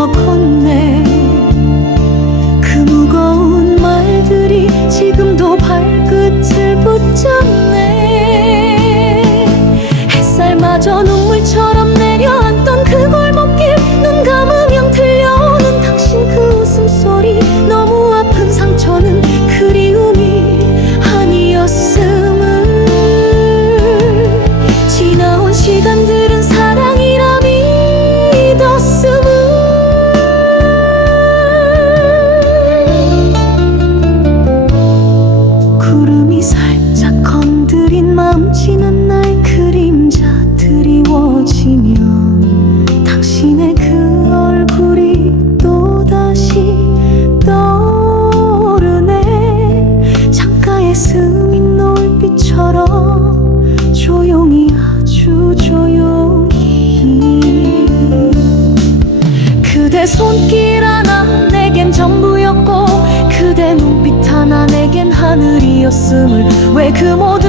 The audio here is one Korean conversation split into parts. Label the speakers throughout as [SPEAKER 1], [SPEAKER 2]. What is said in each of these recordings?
[SPEAKER 1] Kh 하늘이었음을 왜그모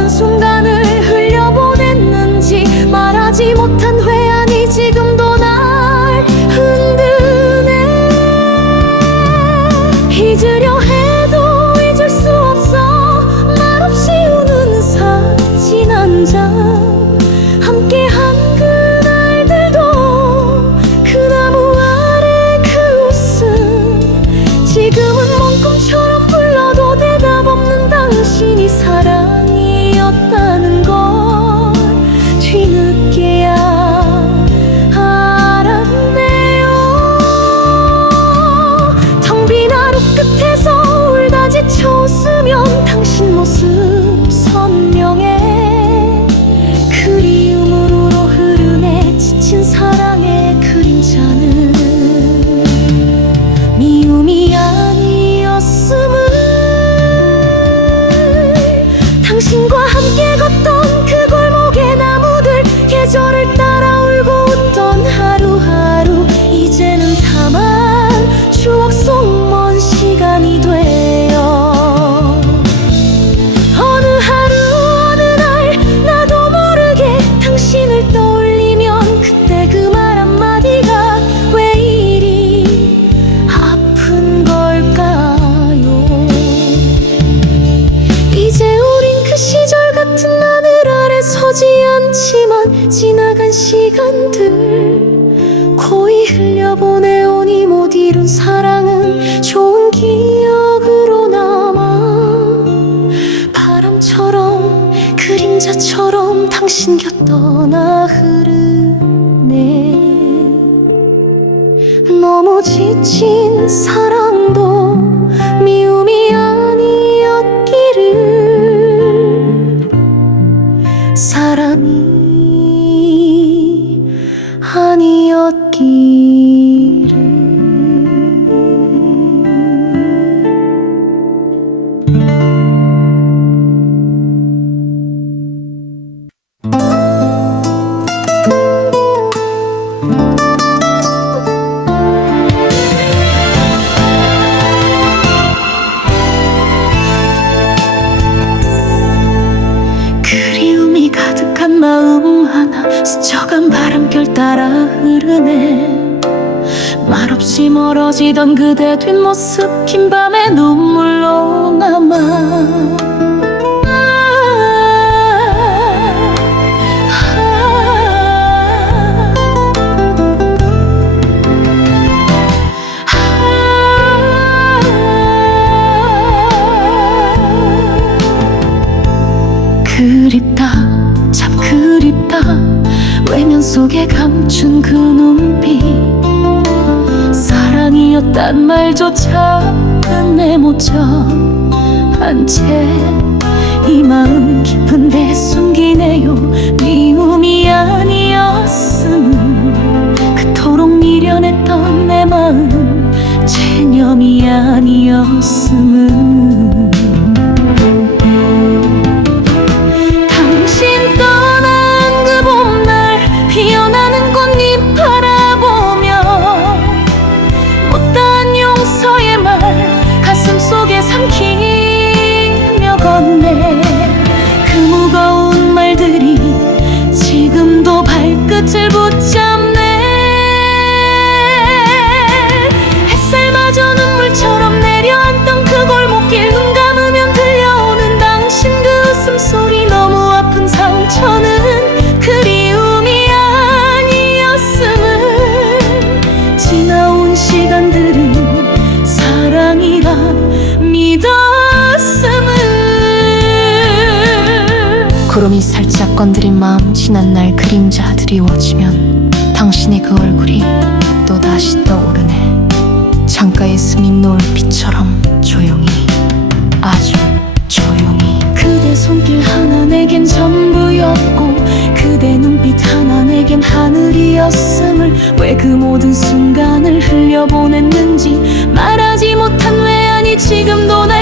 [SPEAKER 1] 않지만 지나간 시간들 고이 흘려보내온 이못 이룬 사랑은 좋은 기억으로 남아 바람처럼 그림자처럼 당신 곁 떠나 흐르네. 너무 지친 사랑도 미움이 아니었기를 따라 흐르네. 말없이 멀어지던 그대 뒷모습 긴 밤에 눈물로 남아 외면 속에 감춘 그 눈빛. 사랑이었단 말조차 끝내 못져 한채. 이 마음 깊은데 숨기네요. 미움이 아니었음 구름이 살짝 건드린 마음 지난 날 그림자 드리워지면 당신의 그 얼굴이 또다시 떠오르네. 창가에 스민 노을빛처럼 조용히 아주 조용히. 그대 손길 하나 내겐 전부였고 그대 눈빛 하나 내겐 하늘이었음을 왜 그 모든 순간을 흘려보냈는지 말하지 못한 외안이 지금도 날